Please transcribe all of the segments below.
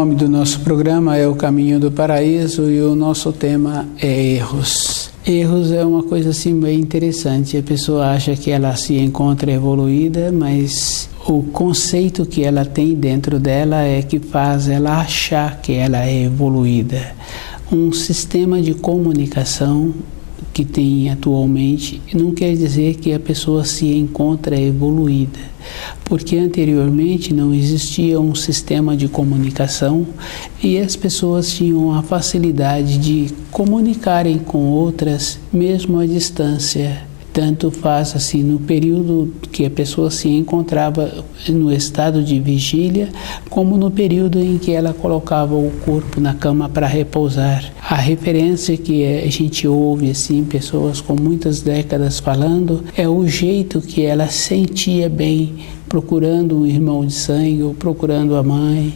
nome do nosso programa é O Caminho do Paraíso e o nosso tema é erros. Erros é uma coisa assim bem interessante. A pessoa acha que ela se encontra evoluída, mas o conceito que ela tem dentro dela é que faz ela achar que ela é evoluída. Um sistema de comunicação que tem atualmente não quer dizer que a pessoa se encontra evoluída, porque anteriormente não existia um sistema de comunicação e as pessoas tinham a facilidade de comunicarem com outras mesmo à distância. Tanto faz assim no período que a pessoa se encontrava no estado de vigília, como no período em que ela colocava o corpo na cama para repousar. A referência que a gente ouve assim, pessoas com muitas décadas falando, é o jeito que ela sentia bem, procurando um irmão de sangue, ou procurando a mãe,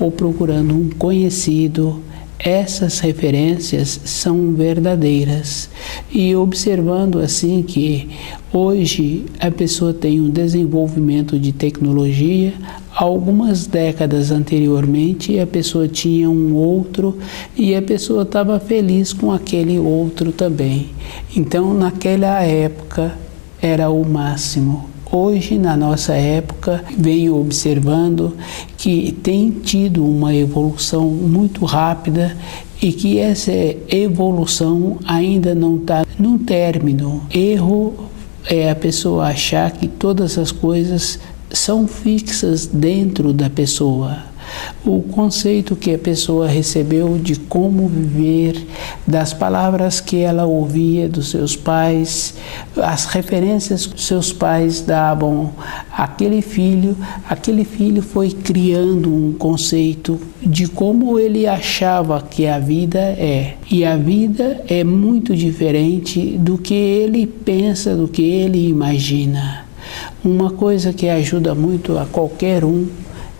ou procurando um conhecido. Essas referências são verdadeiras e observando assim que hoje a pessoa tem um desenvolvimento de tecnologia, algumas décadas anteriormente a pessoa tinha um outro e a pessoa estava feliz com aquele outro também. Então naquela época era o máximo. Hoje, na nossa época, venho observando que tem tido uma evolução muito rápida e que essa evolução ainda não está num término. Erro é a pessoa achar que todas as coisas são fixas dentro da pessoa. O conceito que a pessoa recebeu de como viver, das palavras que ela ouvia dos seus pais, as referências que seus pais davam àquele filho foi criando um conceito de como ele achava que a vida é. E a vida é muito diferente do que ele pensa, do que ele imagina. Uma coisa que ajuda muito a qualquer um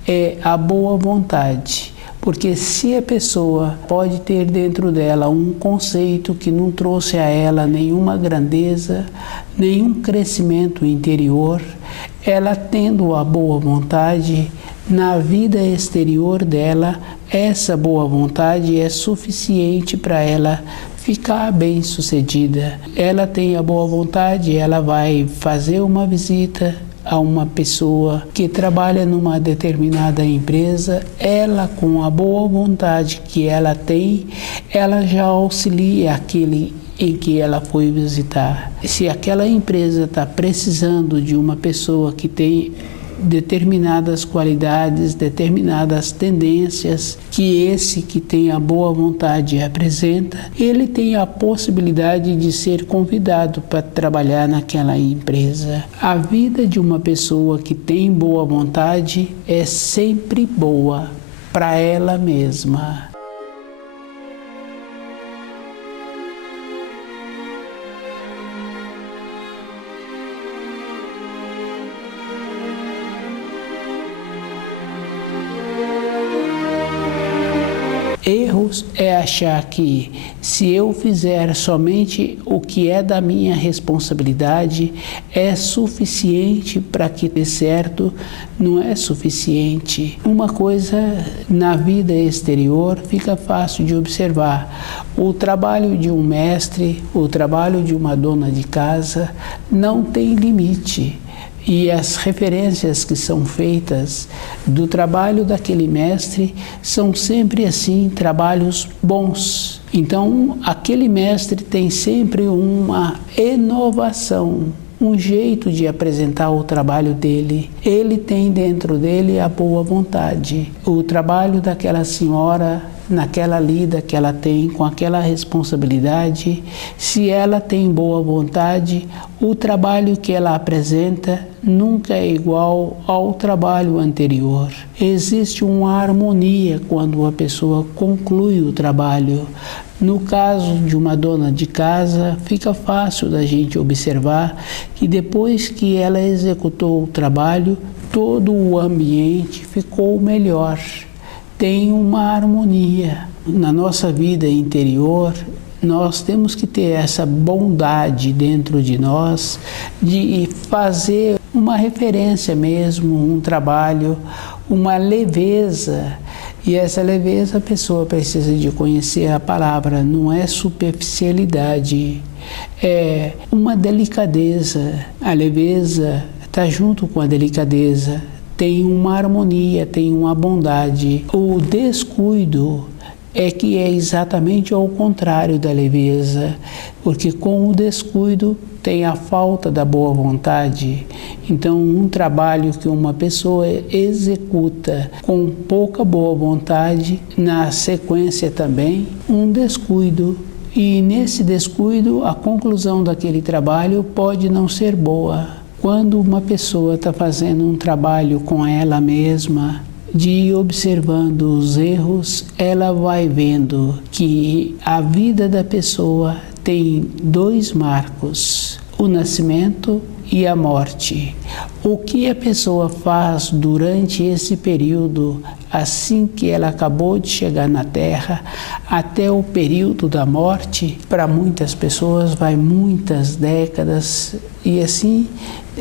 é a boa vontade, porque se a pessoa pode ter dentro dela um conceito que não trouxe a ela nenhuma grandeza, nenhum crescimento interior, ela tendo a boa vontade, na vida exterior dela, essa boa vontade é suficiente para ela ficar bem-sucedida. Ela tem a boa vontade, ela vai fazer uma visita a uma pessoa que trabalha numa determinada empresa, ela com a boa vontade que ela tem, ela já auxilia aquele em que ela foi visitar. Se aquela empresa está precisando de uma pessoa que tem determinadas qualidades, determinadas tendências que esse que tem a boa vontade apresenta, ele tem a possibilidade de ser convidado para trabalhar naquela empresa. A vida de uma pessoa que tem boa vontade é sempre boa para ela mesma. Erros é achar que se eu fizer somente o que é da minha responsabilidade é suficiente para que dê certo. Não é suficiente. Uma coisa na vida exterior fica fácil de observar. O trabalho de um mestre, o trabalho de uma dona de casa não tem limite. E as referências que são feitas do trabalho daquele mestre são sempre assim, trabalhos bons. Então, aquele mestre tem sempre uma inovação, um jeito de apresentar o trabalho dele. Ele tem dentro dele a boa vontade. O trabalho daquela senhora, naquela lida que ela tem com aquela responsabilidade, se ela tem boa vontade, o trabalho que ela apresenta nunca é igual ao trabalho anterior. Existe uma harmonia quando a pessoa conclui o trabalho. No caso de uma dona de casa, fica fácil da gente observar que depois que ela executou o trabalho, todo o ambiente ficou melhor. Tem uma harmonia. Na nossa vida interior, nós temos que ter essa bondade dentro de nós de fazer uma referência mesmo, um trabalho, uma leveza E essa leveza a pessoa precisa de conhecer a palavra, não é superficialidade, é uma delicadeza. A leveza está junto com a delicadeza, tem uma harmonia, tem uma bondade. O descuido é que é exatamente ao contrário da leveza, porque com o descuido tem a falta da boa vontade. Então, um trabalho que uma pessoa executa com pouca boa vontade, na sequência também, um descuido. E nesse descuido, a conclusão daquele trabalho pode não ser boa. Quando uma pessoa está fazendo um trabalho com ela mesma, de ir observando os erros, ela vai vendo que a vida da pessoa tem dois marcos: o nascimento e a morte. O que a pessoa faz durante esse período, assim que ela acabou de chegar na Terra, até o período da morte, para muitas pessoas vai muitas décadas, e assim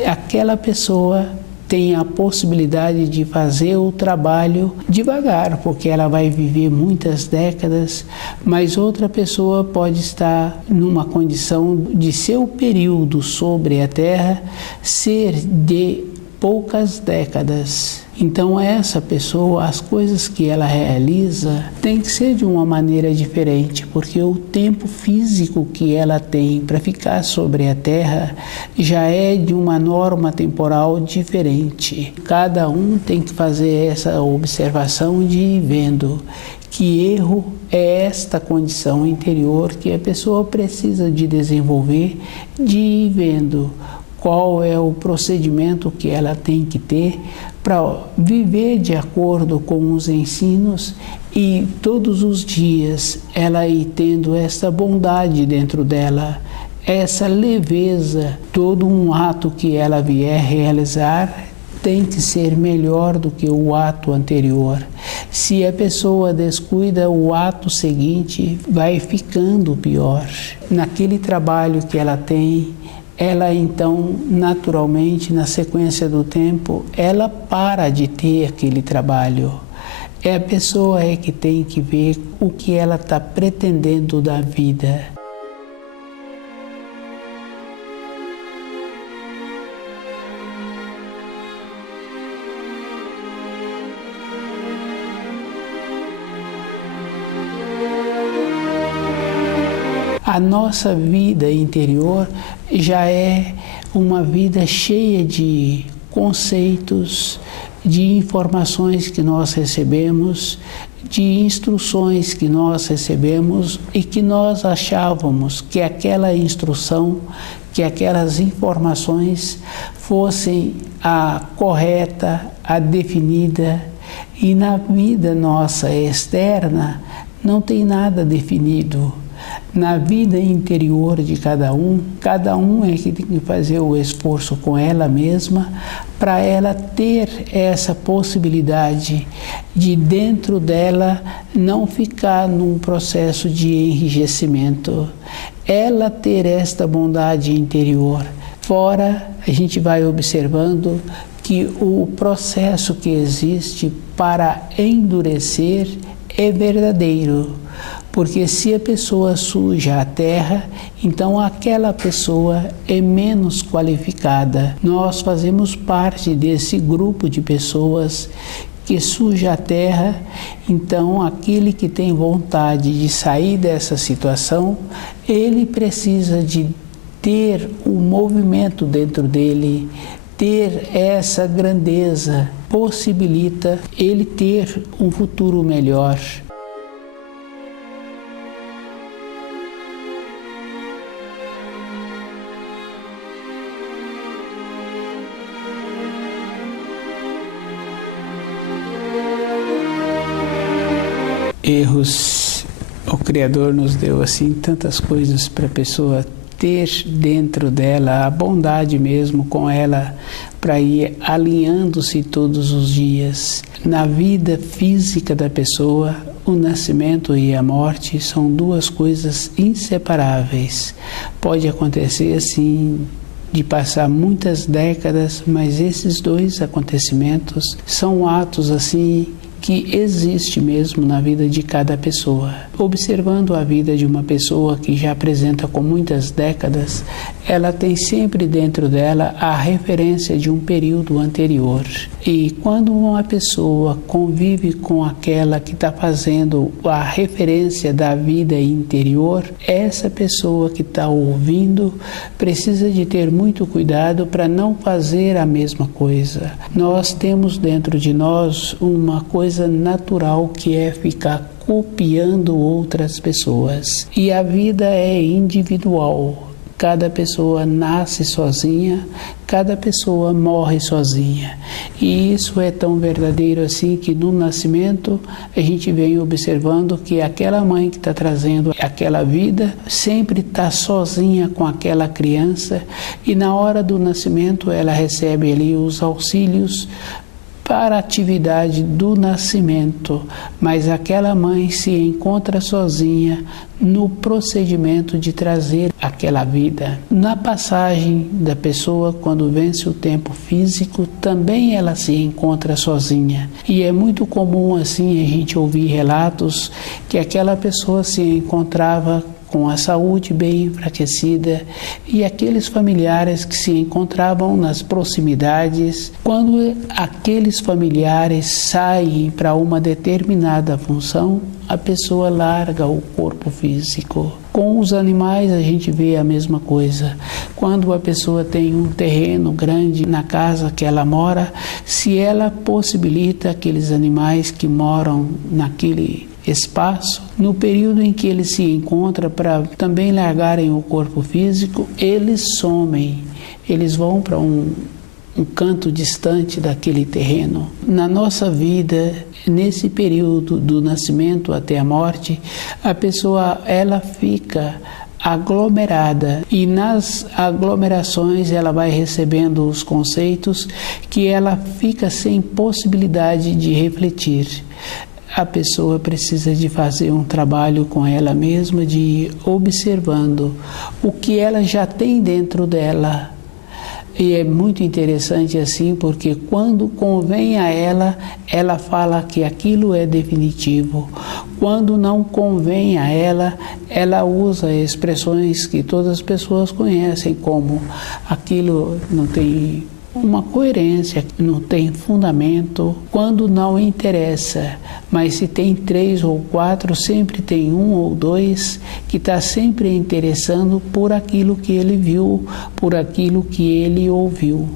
aquela pessoa tem a possibilidade de fazer o trabalho devagar, porque ela vai viver muitas décadas, mas outra pessoa pode estar numa condição de seu período sobre a Terra ser de poucas décadas. Então essa pessoa, as coisas que ela realiza tem que ser de uma maneira diferente, porque o tempo físico que ela tem para ficar sobre a Terra já é de uma norma temporal diferente. Cada um tem que fazer essa observação de ir vendo que erro é esta condição interior que a pessoa precisa de desenvolver, de ir vendo qual é o procedimento que ela tem que ter para viver de acordo com os ensinos e todos os dias ela ir tendo essa bondade dentro dela, essa leveza. Todo um ato que ela vier realizar tem que ser melhor do que o ato anterior. Se a pessoa descuida, o ato seguinte vai ficando pior. Naquele trabalho que ela tem, ela então, naturalmente, na sequência do tempo, ela para de ter aquele trabalho. A pessoa é que tem que ver o que ela está pretendendo da vida. A nossa vida interior já é uma vida cheia de conceitos, de informações que nós recebemos, de instruções que nós recebemos e que nós achávamos que aquela instrução, que aquelas informações fossem a correta, a definida. E na vida nossa externa não tem nada definido. Na vida interior de cada um é que tem que fazer o esforço com ela mesma para ela ter essa possibilidade de dentro dela não ficar num processo de enrijecimento. Ela ter esta bondade interior. Fora, a gente vai observando que o processo que existe para endurecer é verdadeiro. Porque se a pessoa suja a terra, então aquela pessoa é menos qualificada. Nós fazemos parte desse grupo de pessoas que suja a terra, então aquele que tem vontade de sair dessa situação, ele precisa de ter um movimento dentro dele, ter essa grandeza, possibilita ele ter um futuro melhor. Erros, o Criador nos deu assim tantas coisas para a pessoa ter dentro dela, a bondade mesmo com ela, para ir alinhando-se todos os dias. Na vida física da pessoa, o nascimento e a morte são duas coisas inseparáveis. Pode acontecer assim, de passar muitas décadas, mas esses dois acontecimentos são atos assim que existe mesmo na vida de cada pessoa. Observando a vida de uma pessoa que já apresenta com muitas décadas, ela tem sempre dentro dela a referência de um período anterior. E quando uma pessoa convive com aquela que está fazendo a referência da vida interior, essa pessoa que está ouvindo precisa de ter muito cuidado para não fazer a mesma coisa. Nós temos dentro de nós uma coisa natural que é ficar copiando outras pessoas. E a vida é individual. Cada pessoa nasce sozinha, cada pessoa morre sozinha. E isso é tão verdadeiro assim que no nascimento a gente vem observando que aquela mãe que está trazendo aquela vida sempre está sozinha com aquela criança e na hora do nascimento ela recebe ali os auxílios para a atividade do nascimento, mas aquela mãe se encontra sozinha no procedimento de trazer aquela vida. Na passagem da pessoa, quando vence o tempo físico, também ela se encontra sozinha. E é muito comum assim a gente ouvir relatos que aquela pessoa se encontrava com a saúde bem enfraquecida e aqueles familiares que se encontravam nas proximidades, quando aqueles familiares saem para uma determinada função, a pessoa larga o corpo físico. Com os animais a gente vê a mesma coisa. Quando a pessoa tem um terreno grande na casa que ela mora, se ela possibilita aqueles animais que moram naquele espaço, no período em que eles se encontram para também largarem o corpo físico, eles somem, eles vão para um canto distante daquele terreno. Na nossa vida, nesse período do nascimento até a morte, a pessoa ela fica aglomerada e nas aglomerações ela vai recebendo os conceitos que ela fica sem possibilidade de refletir. A pessoa precisa de fazer um trabalho com ela mesma, de ir observando o que ela já tem dentro dela. E é muito interessante assim, porque quando convém a ela, ela fala que aquilo é definitivo. Quando não convém a ela, ela usa expressões que todas as pessoas conhecem, como aquilo não tem uma coerência, não tem fundamento, quando não interessa. Mas se tem 3 ou 4, sempre tem 1 ou 2 que está sempre interessando por aquilo que ele viu, por aquilo que ele ouviu.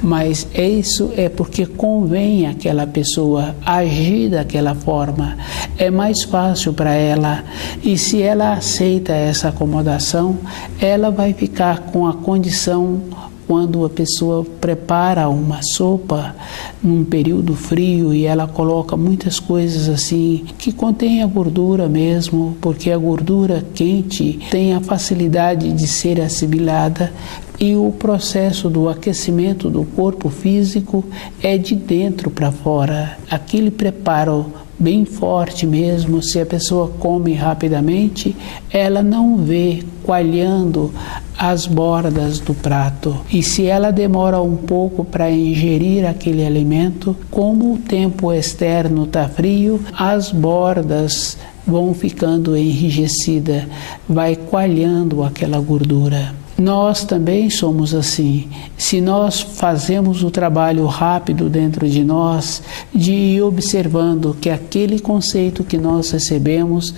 Mas isso é porque convém àquela pessoa agir daquela forma. É mais fácil para ela. E se ela aceita essa acomodação, ela vai ficar com a condição. Quando a pessoa prepara uma sopa num período frio e ela coloca muitas coisas assim que contém a gordura mesmo, porque a gordura quente tem a facilidade de ser assimilada e o processo do aquecimento do corpo físico é de dentro para fora. Aquele preparo bem forte mesmo, se a pessoa come rapidamente, ela não vê coalhando as bordas do prato. E se ela demora um pouco para ingerir aquele alimento, como o tempo externo está frio, as bordas vão ficando enrijecidas, vai coalhando aquela gordura. Nós também somos assim. Se nós fazemos o trabalho rápido dentro de nós, de ir observando que aquele conceito que nós recebemos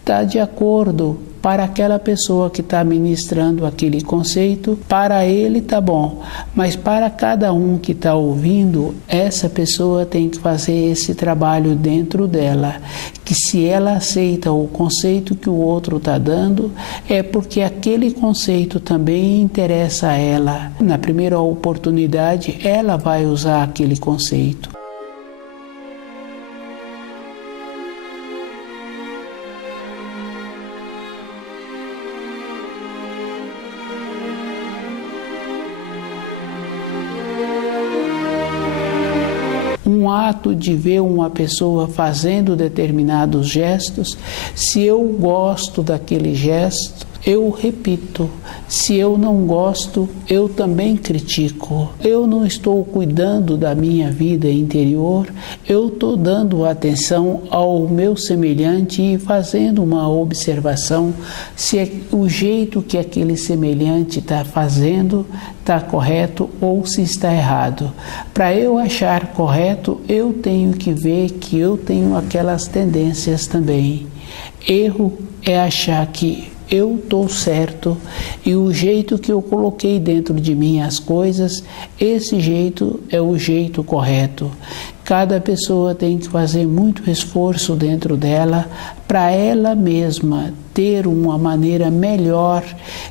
está de acordo para aquela pessoa que está ministrando aquele conceito, para ele está bom, mas para cada um que está ouvindo, essa pessoa tem que fazer esse trabalho dentro dela, que se ela aceita o conceito que o outro está dando, é porque aquele conceito também interessa a ela. Na primeira oportunidade, ela vai usar aquele conceito. Um ato de ver uma pessoa fazendo determinados gestos, se eu gosto daquele gesto, eu repito, se eu não gosto, eu também critico. Eu não estou cuidando da minha vida interior, eu estou dando atenção ao meu semelhante e fazendo uma observação se o jeito que aquele semelhante está fazendo está correto ou se está errado. Para eu achar correto, eu tenho que ver que eu tenho aquelas tendências também. Erro é achar que eu estou certo e o jeito que eu coloquei dentro de mim as coisas, esse jeito é o jeito correto. Cada pessoa tem que fazer muito esforço dentro dela para ela mesma ter uma maneira melhor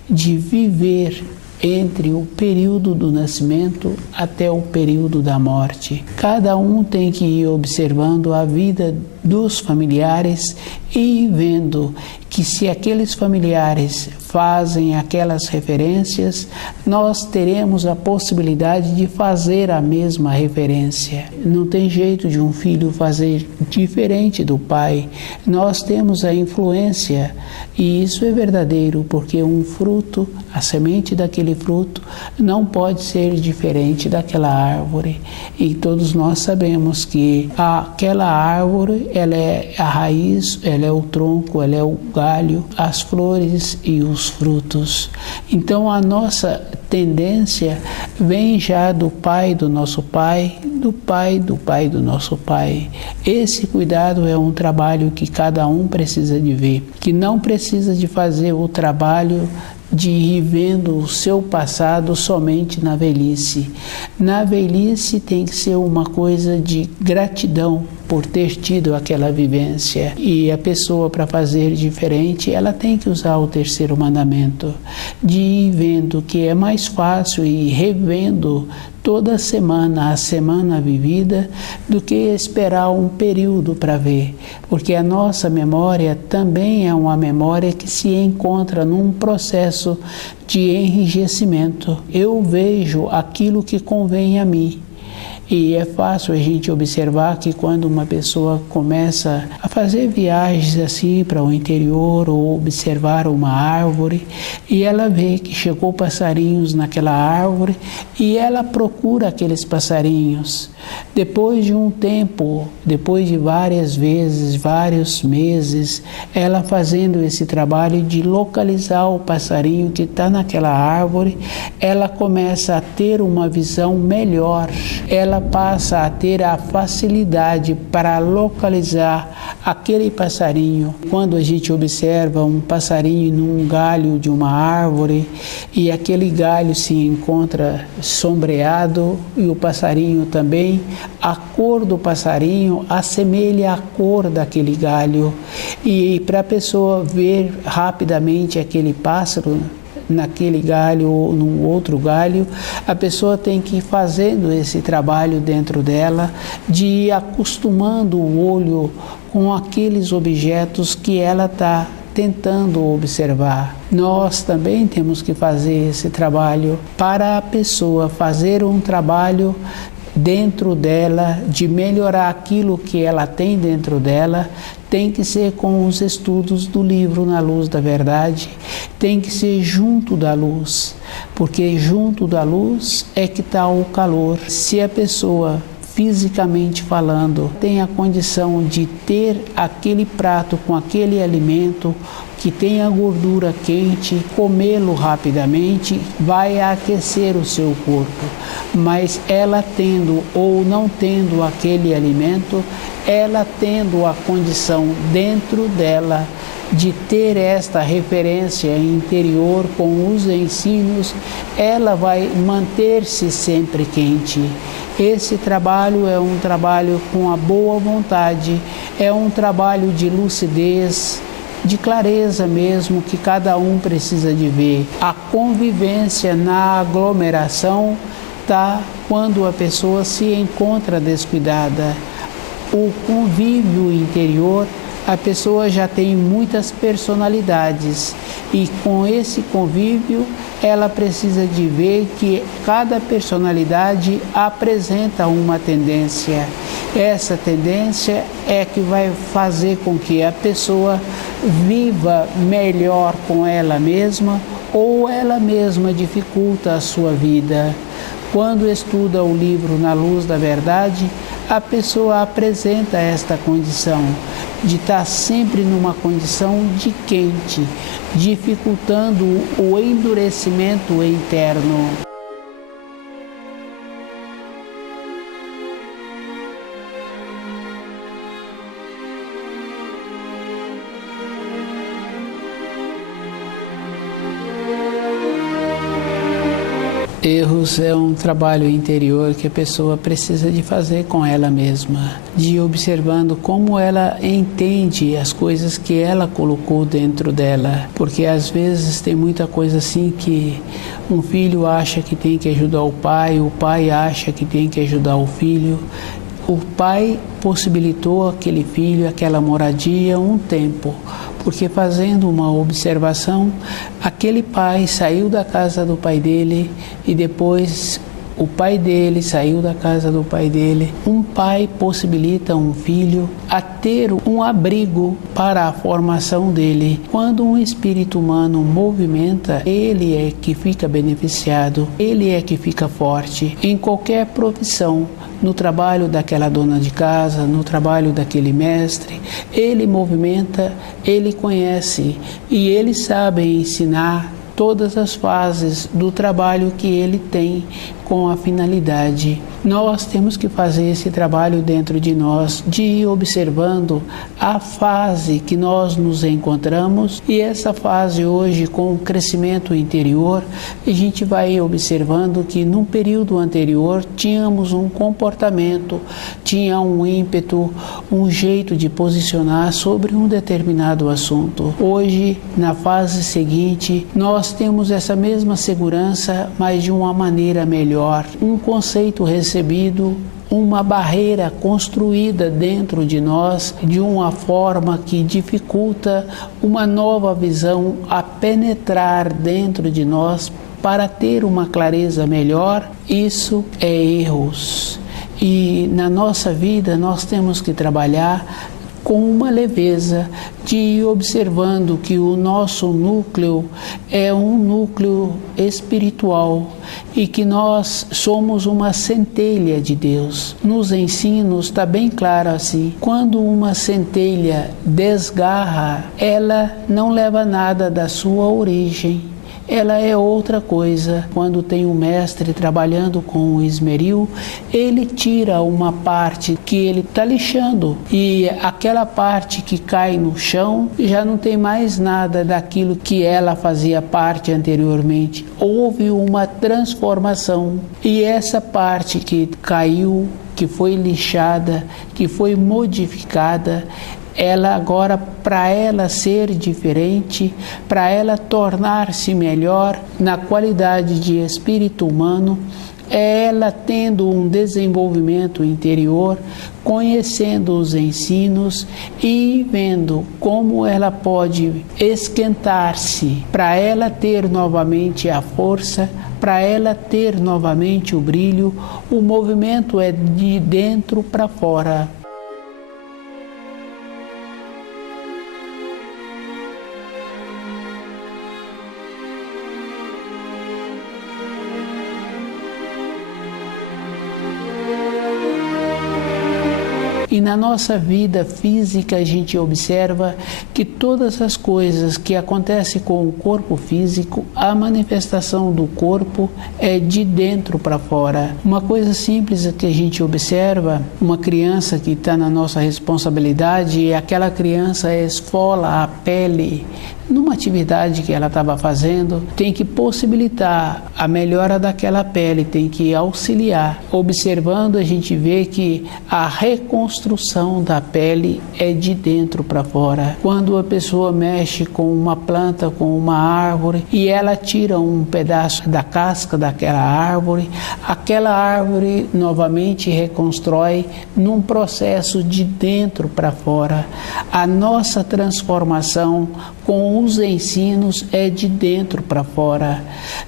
de viver entre o período do nascimento até o período da morte. Cada um tem que ir observando a vida dos familiares e vendo que se aqueles familiares fazem aquelas referências, nós teremos a possibilidade de fazer a mesma referência. Não tem jeito de um filho fazer diferente do pai. Nós temos a influência e isso é verdadeiro, porque um fruto, a semente daquele fruto, não pode ser diferente daquela árvore. E todos nós sabemos que aquela árvore, ela é a raiz, ela é o tronco, ela é o galho, as flores e os frutos. Então a nossa tendência vem já do pai do nosso pai, do pai do pai do nosso pai. Esse cuidado é um trabalho que cada um precisa de ver, que não precisa de fazer o trabalho de ir vendo o seu passado somente na velhice. Na velhice tem que ser uma coisa de gratidão por ter tido aquela vivência. E a pessoa, para fazer diferente, ela tem que usar o terceiro mandamento, de ir vendo que é mais fácil e revendo toda semana, a semana vivida, do que esperar um período para ver. Porque a nossa memória também é uma memória que se encontra num processo de enrijecimento. Eu vejo aquilo que convém a mim. E é fácil a gente observar que quando uma pessoa começa a fazer viagens assim para o interior ou observar uma árvore e ela vê que chegou passarinhos naquela árvore e ela procura aqueles passarinhos. Depois de um tempo, depois de várias vezes, vários meses, ela fazendo esse trabalho de localizar o passarinho que está naquela árvore, ela começa a ter uma visão melhor. Ela passa a ter a facilidade para localizar aquele passarinho. Quando a gente observa um passarinho num galho de uma árvore e aquele galho se encontra sombreado e o passarinho também, a cor do passarinho assemelha a cor daquele galho. E para a pessoa ver rapidamente aquele pássaro naquele galho ou num outro galho, a pessoa tem que ir fazendo esse trabalho dentro dela, de ir acostumando o olho com aqueles objetos que ela está tentando observar. Nós também temos que fazer esse trabalho para a pessoa fazer um trabalho dentro dela, de melhorar aquilo que ela tem dentro dela. Tem que ser com os estudos do livro Na Luz da Verdade, tem que ser junto da luz, porque junto da luz é que está o calor. Se a pessoa, fisicamente falando, tem a condição de ter aquele prato com aquele alimento que tem a gordura quente, comê-lo rapidamente vai aquecer o seu corpo. Mas ela tendo ou não tendo aquele alimento, ela tendo a condição dentro dela de ter esta referência interior com os ensinos, ela vai manter-se sempre quente. Esse trabalho é um trabalho com a boa vontade, é um trabalho de lucidez, de clareza mesmo, que cada um precisa de ver. A convivência na aglomeração está quando a pessoa se encontra descuidada. O convívio interior, a pessoa já tem muitas personalidades e com esse convívio ela precisa de ver que cada personalidade apresenta uma tendência. Essa tendência é que vai fazer com que a pessoa viva melhor com ela mesma ou ela mesma dificulta a sua vida. Quando estuda o livro Na Luz da Verdade, a pessoa apresenta esta condição de estar sempre numa condição de quente, dificultando o endurecimento interno. Erros é um trabalho interior que a pessoa precisa de fazer com ela mesma, de ir observando como ela entende as coisas que ela colocou dentro dela, porque às vezes tem muita coisa assim que um filho acha que tem que ajudar o pai acha que tem que ajudar o filho. O pai possibilitou aquele filho, aquela moradia um tempo, porque fazendo uma observação, aquele pai saiu da casa do pai dele e depois o pai dele saiu da casa do pai dele. Um pai possibilita um filho a ter um abrigo para a formação dele. Quando um espírito humano movimenta, ele é que fica beneficiado, ele é que fica forte em qualquer profissão. No trabalho daquela dona de casa, no trabalho daquele mestre, ele movimenta, ele conhece e ele sabe ensinar todas as fases do trabalho que ele tem com a finalidade. Nós temos que fazer esse trabalho dentro de nós, de ir observando a fase que nós nos encontramos, e essa fase hoje, com o crescimento interior, a gente vai observando que num período anterior tínhamos um comportamento, tinha um ímpeto, um jeito de posicionar sobre um determinado assunto. Hoje, na fase seguinte, nós temos essa mesma segurança, mas de uma maneira melhor. Um conceito recebido, uma barreira construída dentro de nós de uma forma que dificulta uma nova visão a penetrar dentro de nós para ter uma clareza melhor. Isso é erros. E na nossa vida nós temos que trabalhar com uma leveza, de ir observando que o nosso núcleo é um núcleo espiritual e que nós somos uma centelha de Deus. Nos ensinos está bem claro assim, quando uma centelha desgarra, ela não leva nada da sua origem. Ela é outra coisa. Quando tem um mestre trabalhando com o esmeril, ele tira uma parte que ele está lixando e aquela parte que cai no chão já não tem mais nada daquilo que ela fazia parte anteriormente. Houve uma transformação e essa parte que caiu, que foi lixada, que foi modificada, ela agora, para ela ser diferente, para ela tornar-se melhor na qualidade de espírito humano, é ela tendo um desenvolvimento interior, conhecendo os ensinos e vendo como ela pode esquentar-se para ela ter novamente a força, para ela ter novamente o brilho. O movimento é de dentro para fora. E na nossa vida física a gente observa que todas as coisas que acontecem com o corpo físico, a manifestação do corpo é de dentro para fora. Uma coisa simples que a gente observa, uma criança que está na nossa responsabilidade, e aquela criança esfola a pele numa atividade que ela estava fazendo, tem que possibilitar a melhora daquela pele, tem que auxiliar. Observando, a gente vê que a reconstrução da pele é de dentro para fora. Quando a pessoa mexe com uma planta, com uma árvore, e ela tira um pedaço da casca daquela árvore, aquela árvore novamente reconstrói num processo de dentro para fora. A nossa transformação com os ensinos é de dentro para fora.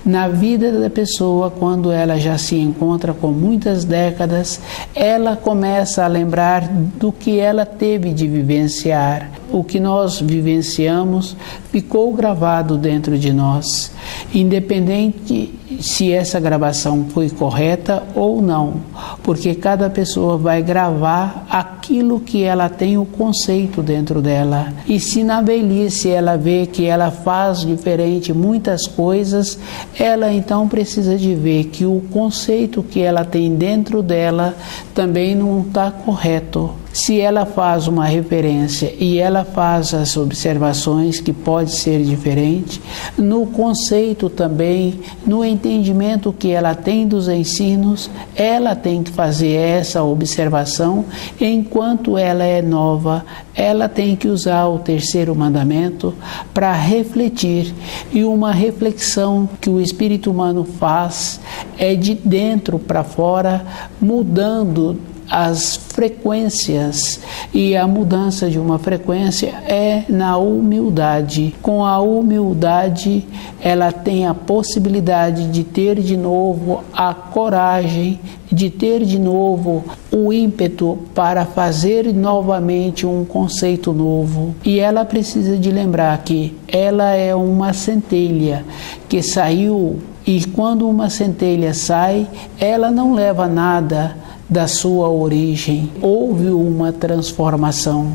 Na vida da pessoa, quando ela já se encontra com muitas décadas, ela começa a lembrar do que ela teve de vivenciar. o que nós vivenciamos ficou gravado dentro de nós, independente se essa gravação foi correta ou não, porque cada pessoa vai gravar aquilo que ela tem o conceito dentro dela. E se na velhice ela vê que ela faz diferente muitas coisas, ela então precisa de ver que o conceito que ela tem dentro dela também não está correto. Se ela faz uma referência e ela faz as observações que pode ser diferente, no conceito também, no entendimento que ela tem dos ensinos, ela tem que fazer essa observação. Enquanto ela é nova, ela tem que usar o terceiro mandamento para refletir. E uma reflexão que o espírito humano faz é de dentro para fora, mudando as frequências, e a mudança de uma frequência é na humildade. Com a humildade, ela tem a possibilidade de ter de novo a coragem, de ter de novo o ímpeto para fazer novamente um conceito novo. E ela precisa de lembrar que ela é uma centelha que saiu, e quando uma centelha sai, ela não leva nada da sua origem. Houve uma transformação.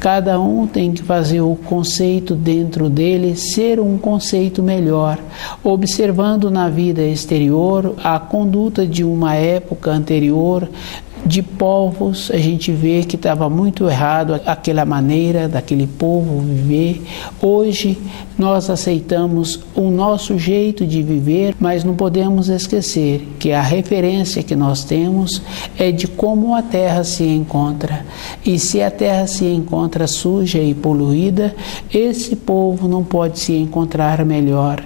Cada um tem que fazer o conceito dentro dele ser um conceito melhor, observando na vida exterior a conduta de uma época anterior, de povos. A gente vê que estava muito errado aquela maneira daquele povo viver. Hoje nós aceitamos o nosso jeito de viver, mas não podemos esquecer que a referência que nós temos é de como a terra se encontra. E se a terra se encontra suja e poluída, esse povo não pode se encontrar melhor.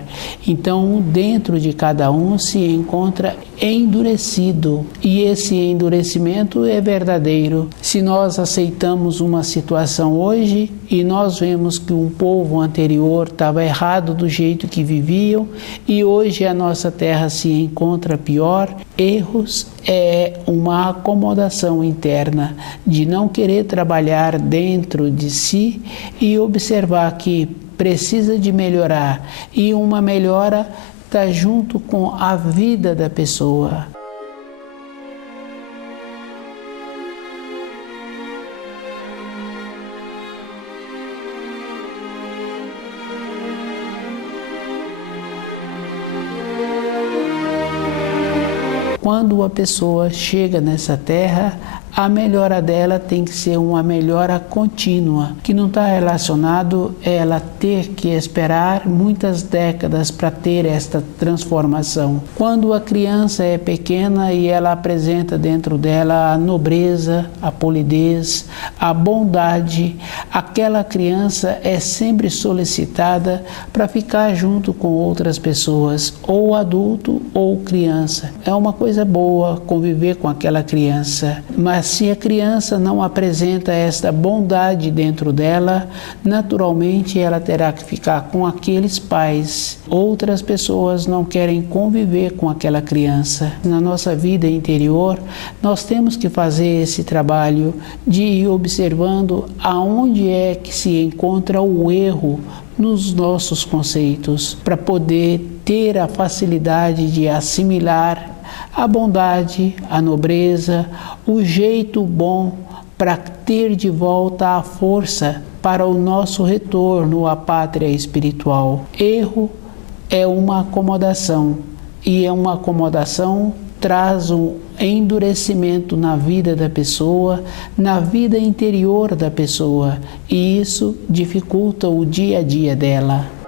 Então, dentro de cada um se encontra endurecido, e esse endurecimento é verdadeiro. Se nós aceitamos uma situação hoje e nós vemos que um povo anterior estava errado do jeito que viviam e hoje a nossa terra se encontra pior, erros é uma acomodação interna de não querer trabalhar dentro de si e observar que precisa de melhorar, e uma melhora está junto com a vida da pessoa. Quando a pessoa chega nessa terra, a melhora dela tem que ser uma melhora contínua, que não está relacionado a ela ter que esperar muitas décadas para ter esta transformação. Quando a criança é pequena e ela apresenta dentro dela a nobreza, a polidez, a bondade, aquela criança é sempre solicitada para ficar junto com outras pessoas, ou adulto ou criança. É uma coisa boa conviver com aquela criança, mas se a criança não apresenta esta bondade dentro dela, naturalmente ela terá que ficar com aqueles pais. Outras pessoas não querem conviver com aquela criança. Na nossa vida interior, nós temos que fazer esse trabalho de ir observando aonde é que se encontra o erro nos nossos conceitos, para poder ter a facilidade de assimilar a bondade, a nobreza, o jeito bom, para ter de volta a força para o nosso retorno à pátria espiritual. Erro é uma acomodação, e é uma acomodação traz um endurecimento na vida da pessoa, na vida interior da pessoa, e isso dificulta o dia a dia dela.